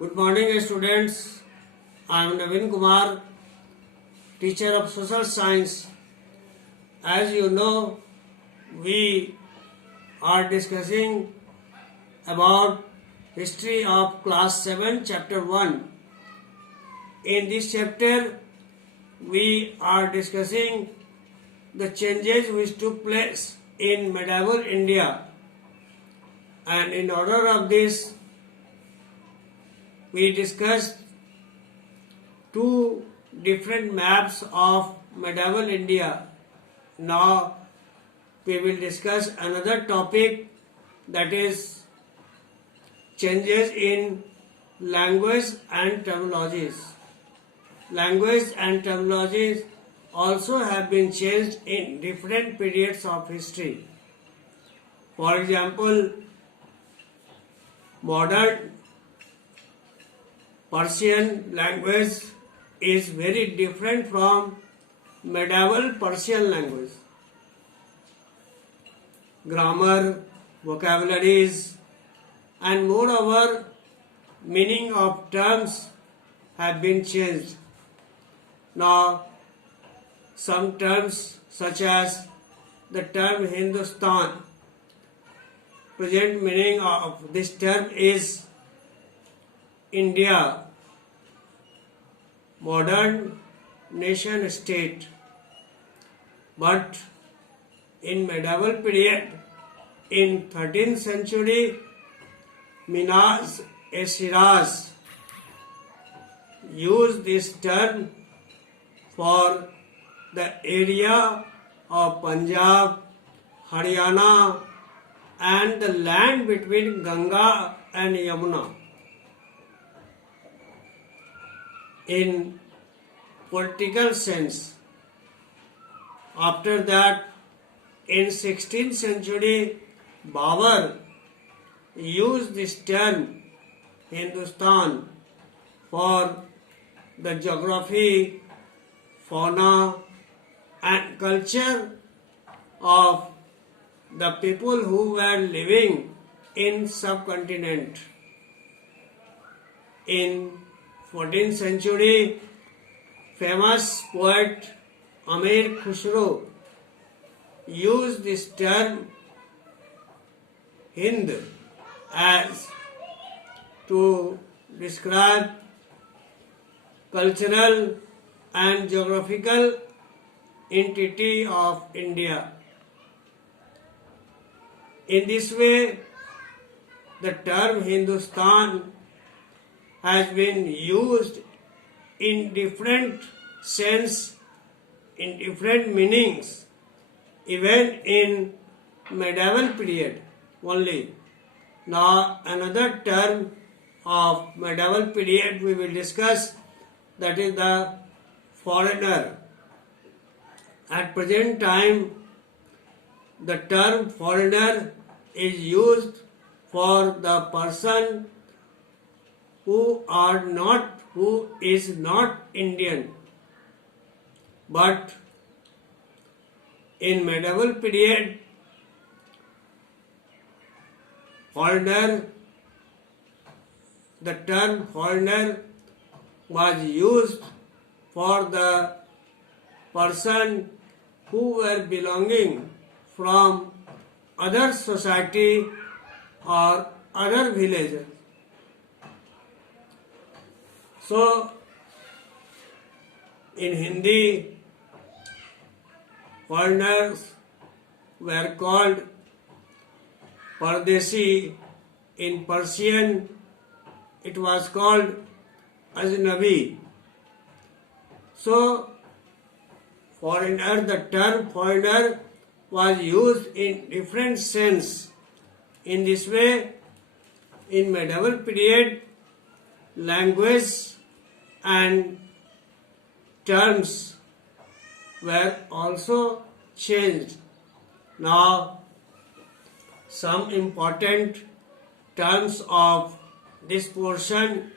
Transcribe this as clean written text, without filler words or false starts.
Good morning, students. I am Naveen Kumar, teacher of social science. As you know, we are discussing about history of class 7, chapter 1. In this chapter, we are discussing the changes which took place in medieval India. And in order of this, we discussed two different maps of medieval India. Now we will discuss another topic, that is changes in language and terminologies. Language and terminologies also have been changed in different periods of history. For example, modern Persian language is very different from medieval Persian language. Grammar, vocabularies, and moreover, meaning of terms have been changed. Now, some terms such as the term Hindustan, present meaning of this term is India, modern nation state. But in medieval period, in 13th century, Minaz-e-Shiraz used this term for the area of Punjab, Haryana, and the land between Ganga and Yamuna. In political sense, after that, in 16th century, Babur used this term Hindustan for the geography, fauna, and culture of the people who were living in subcontinent. In 14th century, famous poet Amir Khusro used this term Hind as to describe cultural and geographical entity of India. In this way, the term Hindustan has been used in different sense, in different meanings, even in medieval period only. Now another term of medieval period we will discuss, that is the foreigner. At present time, the term foreigner is used for the person who is not Indian. But in medieval period, foreigner, the term foreigner was used for the person who were belonging from other society or other villages. So, in Hindi, foreigners were called Pardesi. In Persian, it was called Ajnabi. So, foreigner, the term foreigner was used in different sense. In this way, in medieval period, language and terms were also changed. Now, some important terms of this portion